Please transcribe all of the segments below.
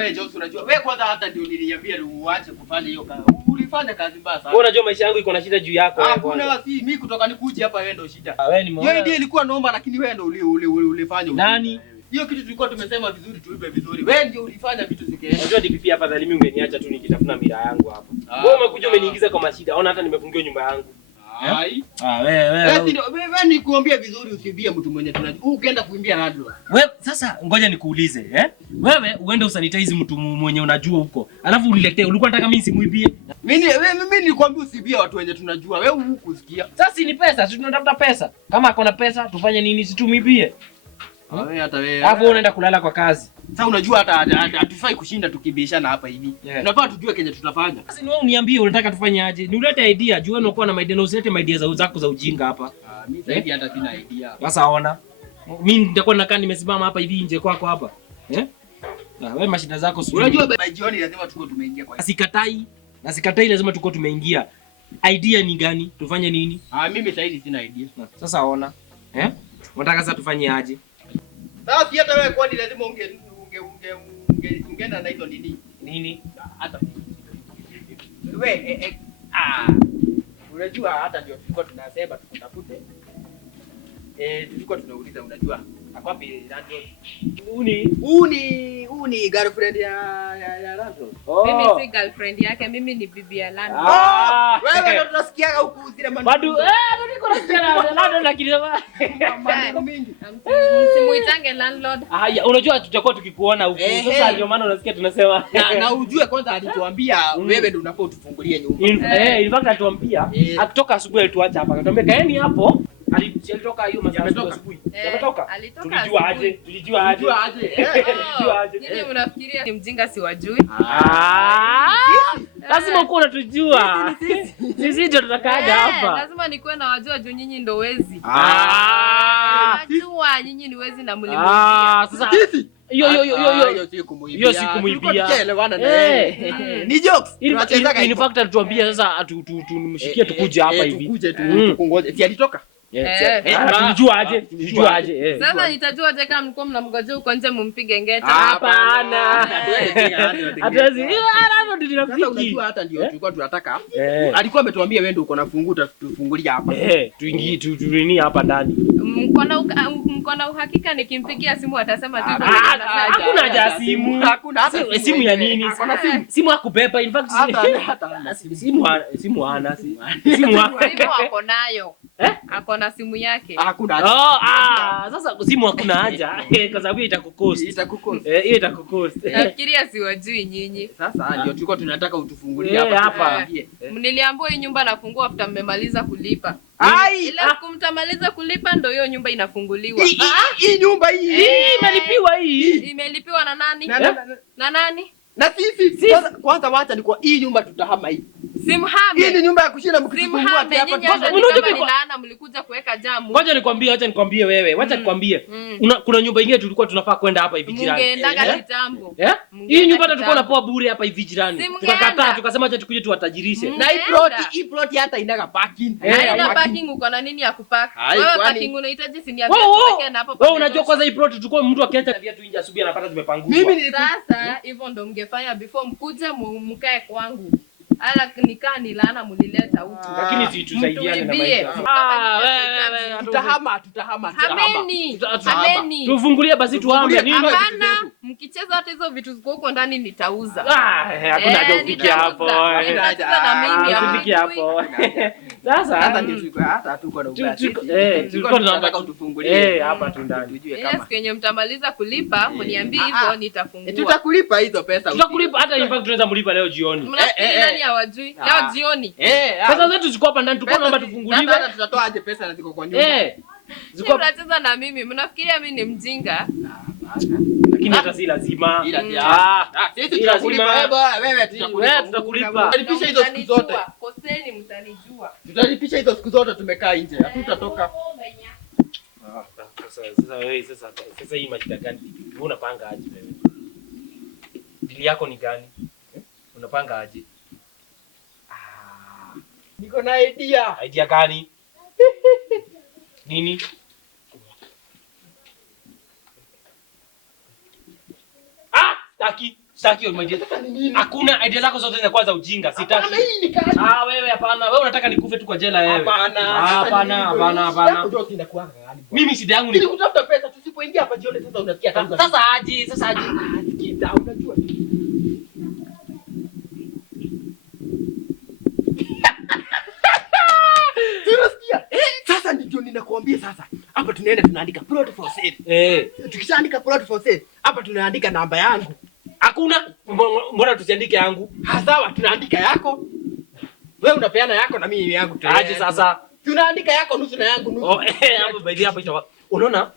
wewe Jones unajua. Wewe kwanza hata ndio niliambia uache kufanya hiyo kazi. Ulifanya kazi mbaya sana. Wewe unajua maisha yangu iko na shida juu yako wewe kwanza. Hakuna si mimi kutoka nikuje hapa wewe ndio shida. Wewe ni Hiyo ndio ilikuwa naomba lakini wewe ndio ulifanya. Nani? Hiyo kitu tulikuwa tumesema vizuri tuibe vizuri. Wewe ndio ulifanya vitu zikaenda. Unajua DPP hapa dhali mimi ungeniacha tu nikitafuna mira yangu hapa. Wewe umekuja umeniingiza kwa mashida. Ona hata nimefungiwa nyumba yangu. Hai. Wewe ni kuambia vizuri usibie mtu mwenye tunajua. Ukienda kuimbia radio. Wewe sasa ngoja nikuulize, Wewe uende usanitize mtu mwenye unajua huko. Alafu uniletee. Ulikuwa unataka mimi simuibie? Mimi nilikwambia usibie watu wenye tunajua. Wewe hukusikia. Sasa ni pesa, sisi tunatafuta pesa. Kama akona pesa tufanye nini? Situmibie. Wewe hata wewe. Hapo unaenda kulala kwa kazi. Sasa unajua hata hatufai kushinda tukibishana hapa hivi. Tunafaa tujue kenye tutafanya. Sasa ni wewe uniambie unataka tufanye aje? Niulete idea, jua unakuwa na idea na usilete idea zako za ujinga hapa. Mimi sasa hivi hata sina idea. Sasa ona. Mimi nitakuwa nakaa nimesimama hapa hivi nje kwako hapa. Na wewe mashida zako sio. Unajua by jioni lazima tuko tumeingia kwa. Sikatai lazima tuko tumeingia. Idea ni gani? Tufanye nini? Mimi sasa hivi sina idea. Sasa ona. Unataka sasa tufanye aje? Sasa hata wewe kwani lazima ungeenda na hizo nini? Nini? Hata wewe unajua hata ndio tulikuwa tunasema tukutafute. Tulikuwa tunauliza unajua akwapi Landlord? Uni girlfriend ya Landlord. Mimi si girlfriend yake, mimi ni bibi ya Landlord. Wewe ndio tunasikia huku zile maneno. Bado niko nasikia Landlord lakini mambo mingi. Msimuitange Landlord. Haya, unajua tutakuwa tukikuona huku. Sasa ndio maana unasikia tunasema. Na ujue kwanza alituambia wewe ndio unafaa utufungulie nyumba. In fact alituambia akitoka asubuhi alituacha hapa. Akatuambia kaeni hapo. Alitoka hiyo masaa asubuhi. Ametoka. Tulijua aje. Nyinyi mnafikiria ni mjinga siwajui? Lazima uko unatujua. Sisi ndio tunakaaga hapa. Lazima nikuwe na wajua juu nyinyi ndio wezi. Najua nyinyi ni wezi na mlimuibia. Sasa hiyo siku muibia. Ni jokes. In fact alituambia sasa tumshikie tukuje hapa hivi. Tukuje tukungoje. Si alitoka? Tulijua aje. Sasa nitajua aje kama mlikuwa mnamngojea huko nje mumpige ngeta. Hapana. Hatuwezi. Unajua hata ndio tulikuwa tunataka. Alikuwa ametuambia wewe ndio uko na fungu tufungulia hapa. Tuingie turini hapa ndani. Mko na uhakika nikimpigia simu atasema tu hakuna haja simu. Hakuna simu ya nini? Simu hakubeba. In fact simu hana. Simu ako nayo. Ako na simu yake. Hakuna haja. Sasa simu hakuna haja kwa sababu itakukost. Hiyo itakukost. Nafikiria siwajui nyinyi. Sasa ndio tulikuwa tunataka utufungulie hapa. Niliambiwa hii nyumba nafungua after mmemaliza kulipa. Ile kumtamaliza kulipa ndio hiyo nyumba inafunguliwa. Hii nyumba hii imelipiwa hii. Imelipiwa na nani? Na nani? Na sisi. Kwanza wacha ni kwa hii nyumba tutahama hii. Simhame. Hii ni nyumba ya kushinda mkifungua hapa. Kwanza mlikuja kuweka jamu. Ngoja nikwambie wewe. Wacha nikwambie. Kuna nyumba nyingine tulikuwa tunafaa kwenda hapa hivi jirani. Mungeendanga kitambo. Hii nyumba hata tulikuwa tunapoa bure hapa hivi jirani. Tukakataa tukasema acha tukuje tuwatajirishe. Na hii plot hata inaga parking. Haina parking, uko na nini ya kupark? Wewe parking unahitaji si niambie tuweke na hapo. Wewe unajua kwanza hii plot tulikuwa mtu akiacha viatu nje asubuhi anapata zimepanguzwa. Mimi sasa hivyo ndo mngefanya before mkuje mkae kwangu. Ala nikaa ni laana mlileta huku. Lakini si tusaidiane na maisha. Tutahama. Hameni. Tufungulie basi tuhame nini? Hapana, mkicheza hata hizo vitu ziko huko ndani nitauza. Hakuna haja ufikie hapo. Ufikie hapo. Sasa ndio tulikuwa hata hatuko na ubaya. Tulikuwa tunataka utufungulie hapa tu ndani. Tujue kama. Kenye mtamaliza kulipa, mniambie hivyo nitafungua. Tutakulipa hizo pesa. Tutakulipa hata in fact tunaweza mlipa leo jioni. Mnafikiri nani hawajui? Leo jioni. Pesa zetu ziko hapa ndani, tulikuwa naomba tufunguliwe. Hata tutatoa aje pesa na ziko kwa nyumba. Ziko mnacheza na mimi. Mnafikiria mimi ni mjinga? Lakini hata si lazima. Sisi tutakulipa wewe tutakulipa. Tutalipisha hizo siku zote. Koseni mtanijua. Tutalipisha hizo siku zote tumekaa nje. Hatutatoka. Sasa hii mashida gani? Wewe unapanga aje wewe? Dili yako ni gani? Unapanga aje? Niko na idea. Idea gani? Nini? Sitaki hiyo idea. Hakuna idea zako zote zinakuwa za ujinga. Sitaki. Hii ni kazi. Wewe hapana. Wewe unataka nikufe tu kwa jela wewe. Hapana. Mimi shida yangu ni ili kutafuta pesa, tusipoingia hapa jioni sasa unasikia tangu. Sasa aje. Sikiza, unajua. Unasikia? Sasa ndio ninakuambia sasa. Hapa tunaenda tunaandika plot for sale. Tukishaandika plot for sale, hapa tunaandika namba yangu. Hakuna mbona tusiandike yangu? Sawa, tunaandika yako. Wewe unapeana yako na mimi yangu tu. Aje sasa. Tunaandika yako nusu na yangu nusu. Hapo baadhi hapo itakuwa. Unaona?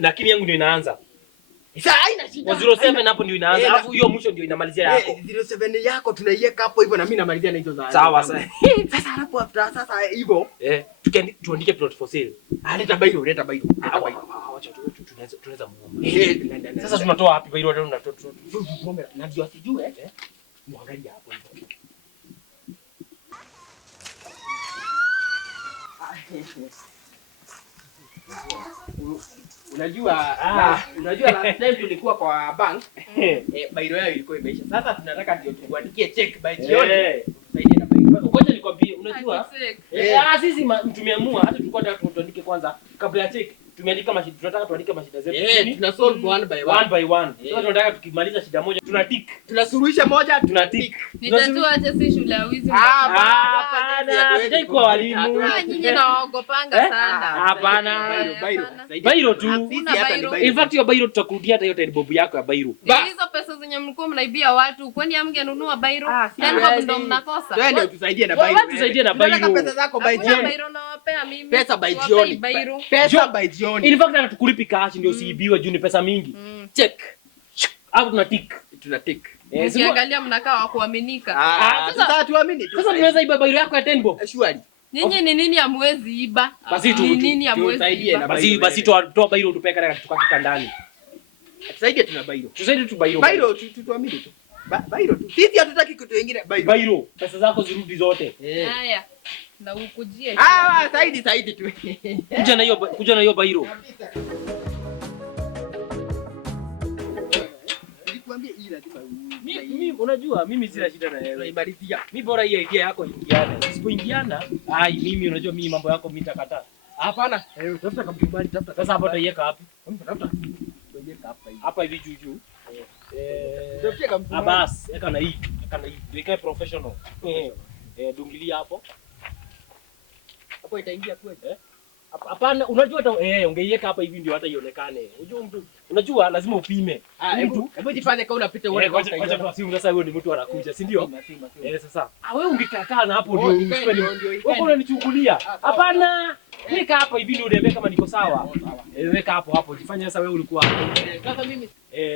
Lakini yangu ndio inaanza. Sasa haina shida. 07 hapo ndio inaanza. Alafu hiyo mwisho ndio inamalizia yako. 07 yako tunaiweka hapo hivyo na mimi namalizia na hizo za. Sawa sasa. Sasa hapo after sasa hivyo. Tuandike plot for sale. Leta bairo. Tunaweza muomba. Sasa tunatoa wapi bairo leo tunatoa? Na ndio asijue muangalia hapo hivyo. Unajua last time tulikuwa kwa bank bairo yao ilikuwa imeisha. Sasa tunataka ndio tuandikie check by jioni. Tusaidie na bairo. Ngoja nikwambie, unajua sisi tumeamua hata tulikuwa tunataka tuandike kwanza kabla ya check. Tumeandika mashida, tunataka tuandike mashida zetu. Tuna solve one by one. Sasa tunataka tukimaliza shida moja tuna tick. Tunasuluhisha moja tuna tick. Nitatua acha si shule ya wizi. Hapana, tutaiko walimu. Nyinyi naogopanga sana. Hapana. Bairo tu. In fact hiyo bairo tutakurudia hata hiyo bob yako ya bairo. Hizo pesa zenye mlikuwa mnaibia watu, kwani hamngenunua bairo? Ndio ndio mnakosa. Twende utusaidie na bairo. Wewe tusaidie na bairo. Tunataka pesa zako by jioni. Bairo nawapea mimi. Pesa by jioni. Pesa by jioni. In fact hata tukulipi cash ndio usiibiwe juu ni pesa mingi. Check. Hapo tuna tick. Ukiangalia mnakaa wa kuaminika. Sasa tuamini tu. Sasa tunaweza iba bairo yako ya 10 bob. Surely. Nyinyi ni nini hamwezi iba? Basi tu nini hamwezi iba? Basi toa bairo tupeke katika tukaka ndani. Tusaidie tuna bairo. Tusaidie tu bairo. Bairo tuamini tu. Bairo tu. Sisi hatutaki kitu kingine bairo. Bairo. Pesa zako zirudi zote. Haya. Na ukujie. Saidi tu. Kuja na hiyo bairo. Nilikwambia hii lazima mimi unajua mimi sina shida na wewe. Tunaimalizia. Mimi bora hii idea yako ingiane. Usipoingiana, mimi unajua mimi mambo yako mimi nitakata. Hapana. Tafuta kampuni tafuta. Sasa hapo utaiweka wapi? Tafuta. Tuweka hapa hivi. Hapa hivi juu. Tafuta kampuni. Bas, eka na hii. Weka professional. Dungilia hapo. Hapo itaingia kweli. Hapana, unajua hata ungeiweka hapa hivi ndio hata ionekane. Unajua mtu, unajua lazima upime. Hebu jifanye kama unapita uone kwa sababu sasa wewe ni mtu anakuja, si ndio? Sasa wewe ungekaa na hapo ndio usipende. Wewe unanichungulia. Hapana. Weka hapa hivi ndio uniambie kama niko sawa. Weka hapo. Jifanye sasa wewe ulikuwa hapo. Sasa mimi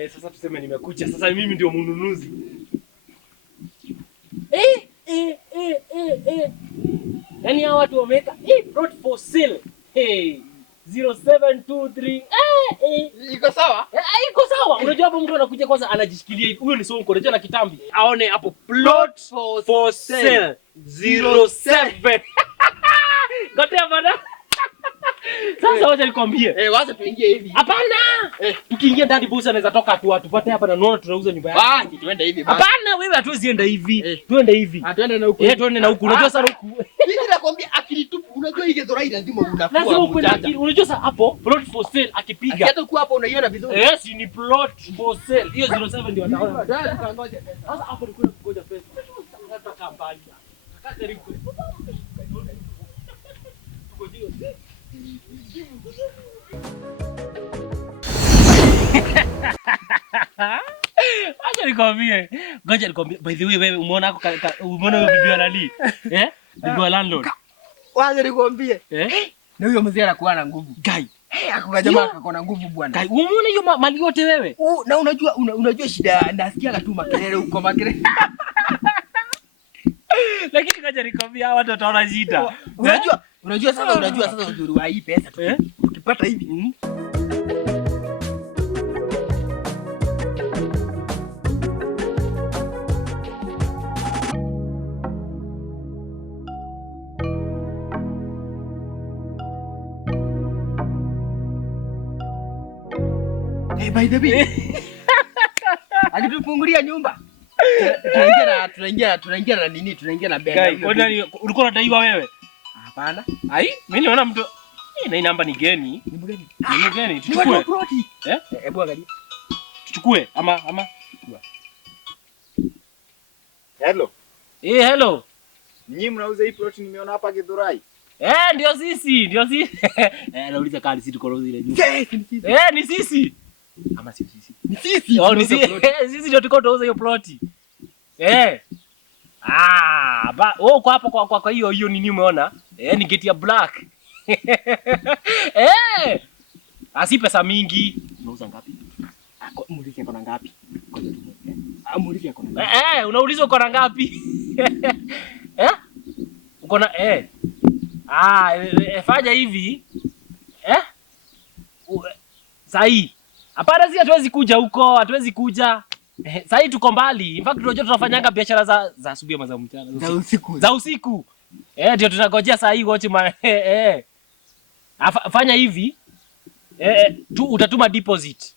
sasa tuseme nimekuja. Sasa mimi ndio mnunuzi. Yaani hao watu wameweka plot for sale. 0723 iko sawa? Iko sawa. Unajua hapo mtu anakuja kwanza anajishikilia hivi. Huyo ni sonko, unajua na kitambi. Aone hapo plot for sale 07. Gotea bana. Sasa wacha nikwambie. Wacha tuingie hivi. Hapana. Tukiingia ndani bosi anaweza toka tu tupate hapa na naona tunauza nyumba yake. Tuende hivi basi. Hapana, wewe hatuwezi enda hivi. Tuende hivi. Tuende na huku. Tuende na huku. Unajua sana huku. Mimi nakwambia akili tupu. Unajua hii gezo lazima unakuwa. Lazima ukwenda akili. Unajua sasa hapo plot for sale akipiga. Hata kwa hapo unaiona vizuri. Yes, ni plot for sale. Hiyo 07 ndio ataona. Sasa hapo ni kwenda kungoja pesa. Nataka mbali. Kaka ni Ngoja nikwambie. By the way wewe umeona huyo bibi wa nani? Bibi wa landlord. Wacha nikwambie. Na huyo mzee anakuwa na nguvu. Guy. Akakuwa jamaa akakuwa na nguvu bwana. Guy, umeona hiyo mali yote wewe? Na unajua shida nasikia tu makelele huko makelele. Lakini ngoja nikwambie watu wataona shida. Unajua sasa uzuri wa hii pesa tukipata hivi. By the way. Akitufungulia nyumba. Tunaingia na nini? Tunaingia na benki. Ulikuwa unadaiwa wewe? Hapana. Ai, mimi niona mtu na hii namba ni geni. Ni mgeni. Ni mgeni. Tuchukue. Hebu angalia. Tuchukue ama. Hello. Hello. Nyinyi mnauza hii plot nimeona hapa Githurai? Ndio sisi. Nauliza kali sisi tuko nauza ile nyumba. Ni sisi. Ama sio sisi. Ni sisi. Sisi ndio tuko tunauza hiyo plot. Uko hapo kwa hiyo nini umeona? Ni gate ya black. Asi pesa mingi. Unauza ngapi? Muulize yako na ngapi? Muulize yako na ngapi? Unauliza uko na ngapi? Uko na fanya hivi. Sahi. Hapana, si hatuwezi kuja huko, hatuwezi kuja. Sahi tuko mbali. In fact tunajua tunafanyanga biashara za asubuhi ama za mchana. Za usiku. Ndio tunangojea sahi wote fanya hivi. Utatuma deposit.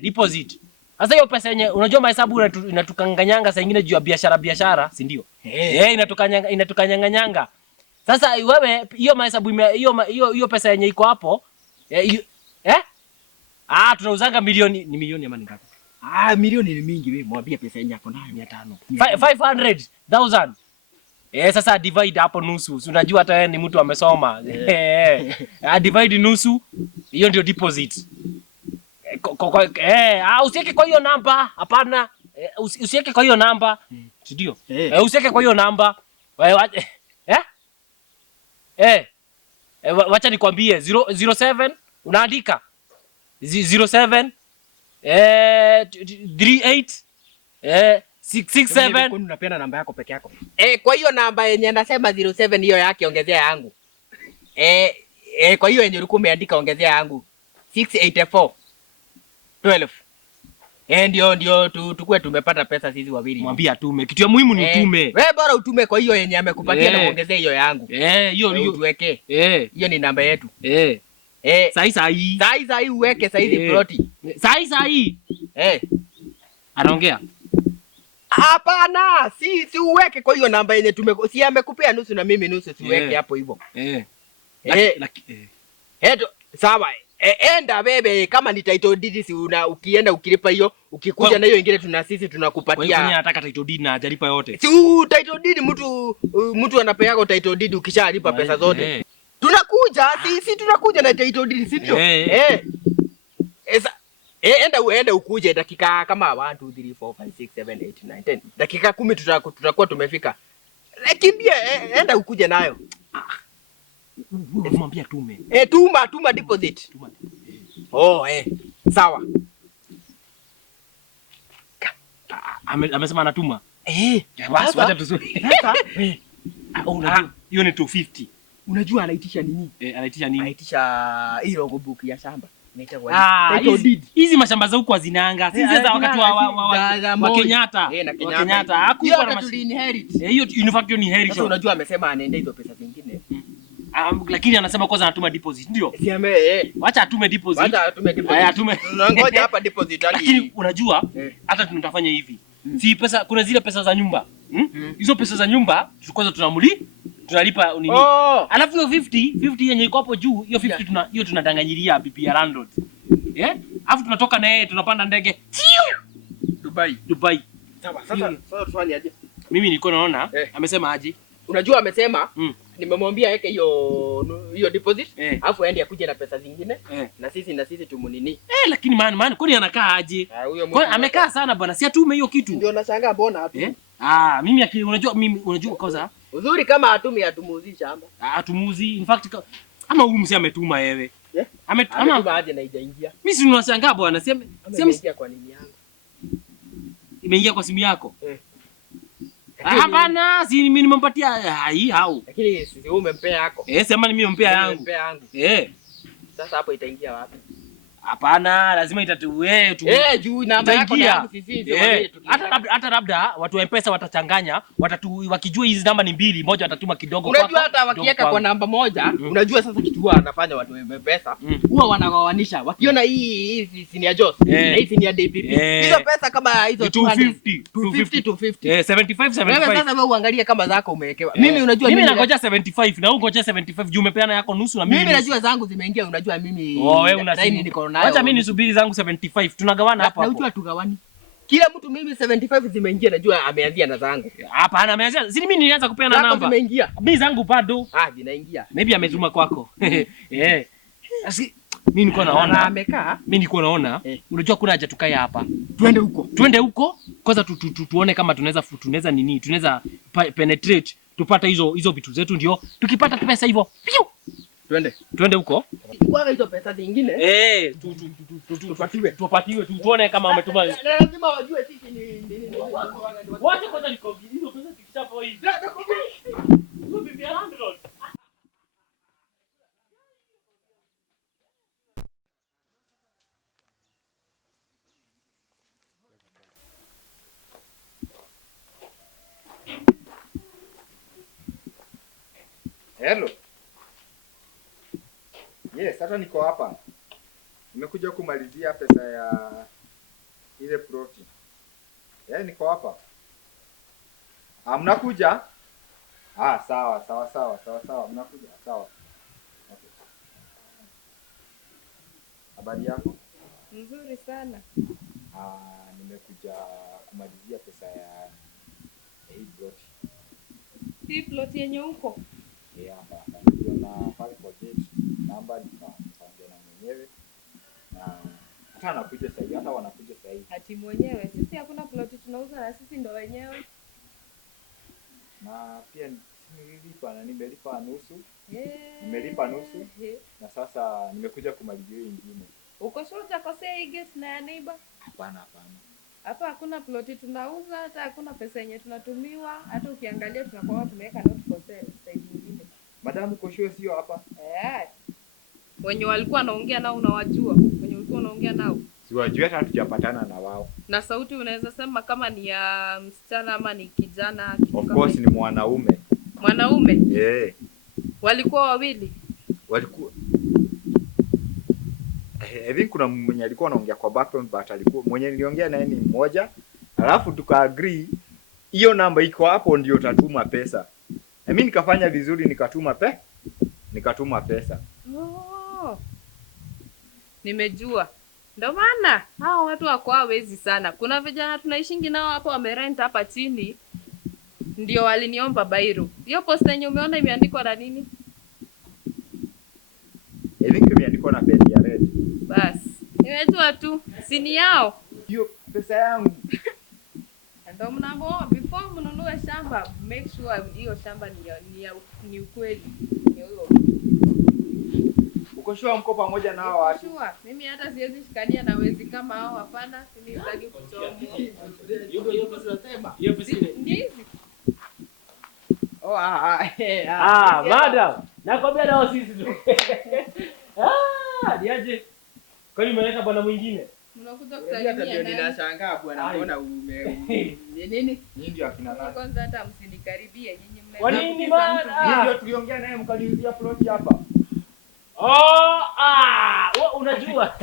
Deposit. Sasa hiyo pesa yenye unajua mahesabu inatukanganyanga saa nyingine juu ya biashara, si ndio? Inatukanyanga. Sasa wewe hiyo mahesabu hiyo pesa yenye iko hapo tunauzanga milioni ni milioni ama ngapi? Milioni ni mingi wewe, mwambie pesa yenye yako nayo 500. 500,000. Sasa divide hapo nusu. Unajua hata wewe ni mtu amesoma. Divide nusu. Hiyo ndio deposit. Usiweke kwa hiyo namba. Hapana. Usiweke kwa hiyo namba. Ndio. Usiweke kwa hiyo namba. Wacha nikwambie 07 unaandika 07 38 667. Unapenda namba yako peke yako. Kwa hiyo namba yenye nasema 07 hiyo yake ongezea yangu. Kwa hiyo yenye ulikuwa umeandika ongezea yangu 684 12. Ndio tukue tumepata pesa sisi wawili. Mwambie atume. Kitu ya muhimu ni utume. Wewe bora utume kwa hiyo yenye amekupatia na ongezea hiyo yangu. Hiyo tuweke. Hiyo ni namba yetu. Sahi uweke sahizi ploti. Sahi. Anaongea. Hapana, si uweke kwa hiyo namba yenye si amekupea nusu na mimi nusu, siweke hapo hivyo. Sawa. Enda bebe kama ni title deed si ukienda ukilipa hiyo, ukikuja na hiyo nyingine sisi tunakupatia. Kwa hiyo anataka title deed na hajalipa yote. Si title deed mtu anapeaga title deed ukishalipa pesa zote. Tunakuja, si tunakuja na title deed, si ndio? Enda ukuje dakika kama 1 2 3 4 5 6 7 8 9 10. Dakika 10 tutakuwa tumefika. Kimbia, enda ukuje nayo. Mwambie tume. Tuma deposit. Sawa. Amesema anatuma. Basi wacha tuzuri. Unajua hiyo ni 250. Unajua anaitisha nini? Anaitisha hiyo book ya shamba. Hizi mashamba za huko hazinaanga. Sisi sasa wakati wa Kenyatta. Kenyatta hakuwa na inherit. Hiyo in fact ni inherit. Sasa unajua amesema anaenda hizo pesa zingine. Lakini anasema kwanza anatuma deposit, ndio? Wacha atume deposit. Ngoja hapa deposit hadi. Lakini unajua hata tunatafanya hivi. Si pesa, kuna zile pesa za nyumba. Hizo pesa za nyumba kwanza tunalipa nini? Alafu hiyo 50 yenye iko hapo juu, hiyo 50 hiyo tunadanganyilia bibi ya landlord. Alafu tunatoka na yeye tunapanda ndege. Dubai. Sawa, sasa tufanye aje? Mimi nilikuwa naona amesema aje? Unajua amesema nimemwambia aweke hiyo deposit, alafu aende akuje na pesa zingine na sisi tumunini. Lakini maana kwani anakaa aje? Kwani amekaa sana bwana, si atume hiyo kitu. Ndio nashangaa mbona hatu. Mimi unajua kwanza uzuri kama atumuuzi shamba. Atumuuzi in fact ama huyu msi ametuma wewe. Ametuma aje na haijaingia. Mimi si unashangaa bwana, sema imeingia kwa nini yangu? Imeingia kwa simu yako? Hapana, si mimi nimempatia hau. Lakini si wewe umempea yako. Sema mimi nimempea yangu. Nimempea yangu. Sasa hapo itaingia wapi? Hapana, lazima itatuwe tu. Juu namba yako na yangu sisi ndio hata labda watu wa M-Pesa watachanganya, wakijua hizi namba ni mbili, moja watatuma kidogo kwako. Unajua hata wakiweka kwa namba moja, unajua sasa kitu huwa anafanya watu wa M-Pesa, huwa wanagawanisha. Wakiona hii si ni ya Jos, na hii si ni ya DPP. Hizo pesa kama hizo 250. 75. Wewe sasa wewe uangalie kama zako umewekewa. Mimi unajua mimi nangoja 75 na wewe ngoja 75 juu umepeana yako nusu na mimi najua zangu zimeingia, unajua mimi wewe una niko nayo. Acha mimi nisubiri zangu 75. Tunagawana hapo hapo. Unajua tugawani. Kila mtu mimi 75 zimeingia, najua ameanzia na zangu. Hapana, ameanzia. Si mimi nilianza kupeana namba. Zangu zimeingia. Mimi zangu bado. Zinaingia. Maybe ametuma kwako. Mimi niko naona amekaa. Mimi niko naona unajua kuna haja tukae hapa. Twende huko. Kwanza tuone kama tunaweza penetrate tupata hizo vitu zetu, ndio tukipata pesa hivyo. Twende huko. Kwa hizo pesa zingine tupatiwe tuone kama wametuma. Lazima wajue sisi ni wacha kwanza nikogi hizo pesa tukishapo hivi. Bibi 100. Hello. Yes, hata niko hapa. Nimekuja kumalizia pesa ya ile ploti. Niko hapa. Mnakuja? Sawa. Mnakuja. Sawa. Okay. Habari yako? Nzuri sana. Nimekuja kumalizia pesa ya hii ploti. Hii ploti yenye huko? Hapa. Ndio na pale kwa gate namba nikaongea na mwenyewe na hata anakuja sasa, hata wanakuja sasa. Ati mwenyewe? Sisi hakuna ploti tunauza na sisi ndo wenyewe. Na pia nimelipa nusu. Nimelipa nusu. Na sasa nimekuja kumalizia hiyo nyingine. Uko sure utakosea hii gate na ya neighbor? Hapana. Hapa hakuna ploti tunauza, hata hakuna pesa yenye tunatumiwa. Hata ukiangalia tunakuwa tumeweka not for sale side nyingine. Madam uko sure sio hapa? Wenye walikuwa wanaongea nao unawajua? Wenye ulikuwa unaongea nao? Siwajui, hata hatujapatana na wao. Na sauti unaweza sema kama ni ya msichana ama ni kijana? Of course ni mwanaume. Mwanaume? Walikuwa wawili? Walikuwa I think kuna mwenye alikuwa anaongea kwa background, but alikuwa mwenye niliongea naye ni mmoja. Alafu tuka agree hiyo namba iko hapo ndio tatuma pesa. Na mimi nikafanya vizuri, nikatuma pesa. Nimejua. Ndio maana hao watu wako hawezi sana. Kuna vijana tunaishingi nao hapo wamerent hapa chini. Ndio waliniomba bairo. Hiyo posta yenye umeona imeandikwa na nini? I think imeandikwa na pen ya red. Basi. Nimejua tu. Sini yao. Hiyo pesa yangu. Ndio mnaomba before mnunue shamba, make sure hiyo shamba ni ukweli. Ni huyo. Uko sure mko pamoja na hao watu? Sure. Mimi hata siwezi shikania na wezi kama hao, hapana. Mimi sitaki kuchoma. Hiyo pesa unasema? Hiyo pesa ni hizi. Madam. Nakwambia nao sisi tu. Niaje? Kwani umeleta bwana mwingine? Unakuja kusalimia nani? Ndio ninashangaa bwana, mbona nini? Nyinyi ndio akina nani? Kwanza hata msinikaribie nyinyi mna. Kwa nini bwana? Ndio tuliongea naye mkaliuzia plot hapa. Wewe unajua?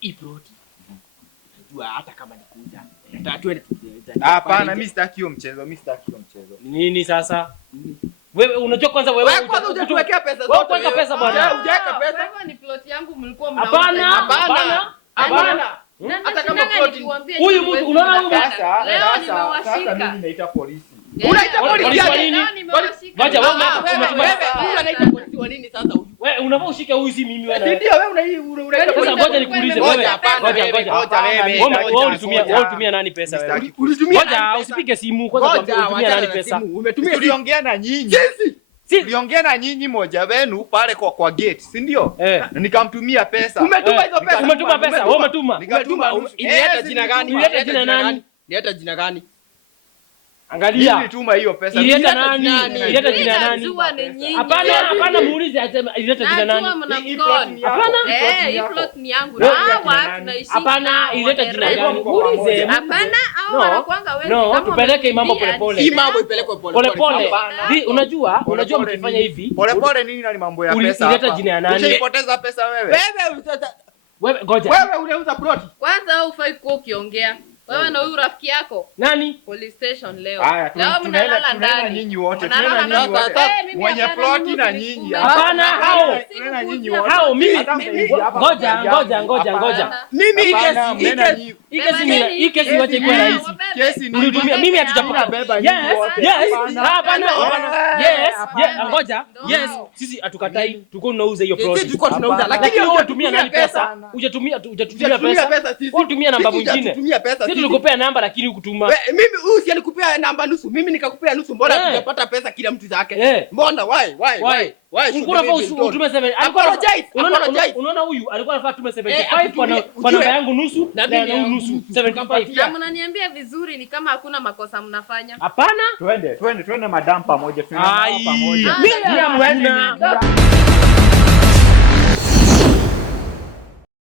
Hii plot. Unajua hata kama nikuja. Twende. Hapana, mimi sitaki hiyo mchezo, Nini sasa? Wewe unajua kwanza wewe kwanza hujatuwekea pesa zote. Wewe kwanza pesa bwana. Hujaweka pesa. Wewe ni plot yangu mlikuwa mnauza. Hapana. Hata kama plot. Huyu mtu unaona huyu sasa mimi naita polisi. Unaita polisi kwa nini? Ngoja wewe unaita polisi wa nini sasa huyu? Wewe unafaa ushike huyu, si mimi wewe. Ndio wewe unaita polisi. Sasa ngoja nikuulize wewe. Ngoja wewe ulitumia nani pesa wewe? Ngoja usipige simu kwanza, ulitumia nani pesa? Tuliongea na nyinyi. Tuliongea na nyinyi moja wenu pale kwa gate, si ndio? Nikamtumia pesa. Umetuma hizo pesa? Umetuma pesa? Wewe umetuma? Nikatuma. Ileta jina gani? Ileta jina gani? Angalia. Nilituma hiyo pesa. Ileta nani? Ileta jina nani? Najua ni nyinyi. Hapana muulize asema ileta jina nani? Hapana. Hii plot ni yangu. Na watu tunaishi. Hapana, ileta jina gani? Muulize. Hapana, hao wanakuanga wengi kama. No, tupeleke mambo polepole. Hii mambo ipelekwe Polepole. Unajua mkifanya hivi. Polepole nini na ni mambo ya pesa? Ileta jina ya nani? Ushaipoteza pesa wewe. Wewe ngoja. Wewe unauza plot. Kwanza wewe ufai kuwa ukiongea. Wewe na huyu rafiki yako. Nani? Police station leo. Leo mnalala ndani. Tunaenda nyinyi wote. Tunaenda nyinyi wote. Mwenye plot na nyinyi. Hapana hao. Tunaenda nyinyi wote. Hao mimi. Ngoja. Mimi hii kesi wache kwa rahisi. Kesi ni Ulitumia mimi hatujapata beba nyinyi wote. Yes. Hapana. Yes. Ngoja. Yes. Sisi hatukatai. Tuko tunauza hiyo plot. Sisi tuko tunauza lakini wewe unatumia nani pesa? Hujatumia pesa. Wewe unatumia namba mwingine. Sisi tulikupea namba lakini hukutuma. Mimi huyu si alikupea namba nusu. Mimi nikakupea nusu. Mbona tujapata pesa kila mtu zake? Mbona why? Unafaa utume 7. Unaona huyu alikuwa anafaa tume 75 kwa namba yangu nusu na nusu 75. Na mnaniambia vizuri ni kama hakuna makosa mnafanya. Hapana. Twende madam pamoja. Tunaenda pamoja. Mimi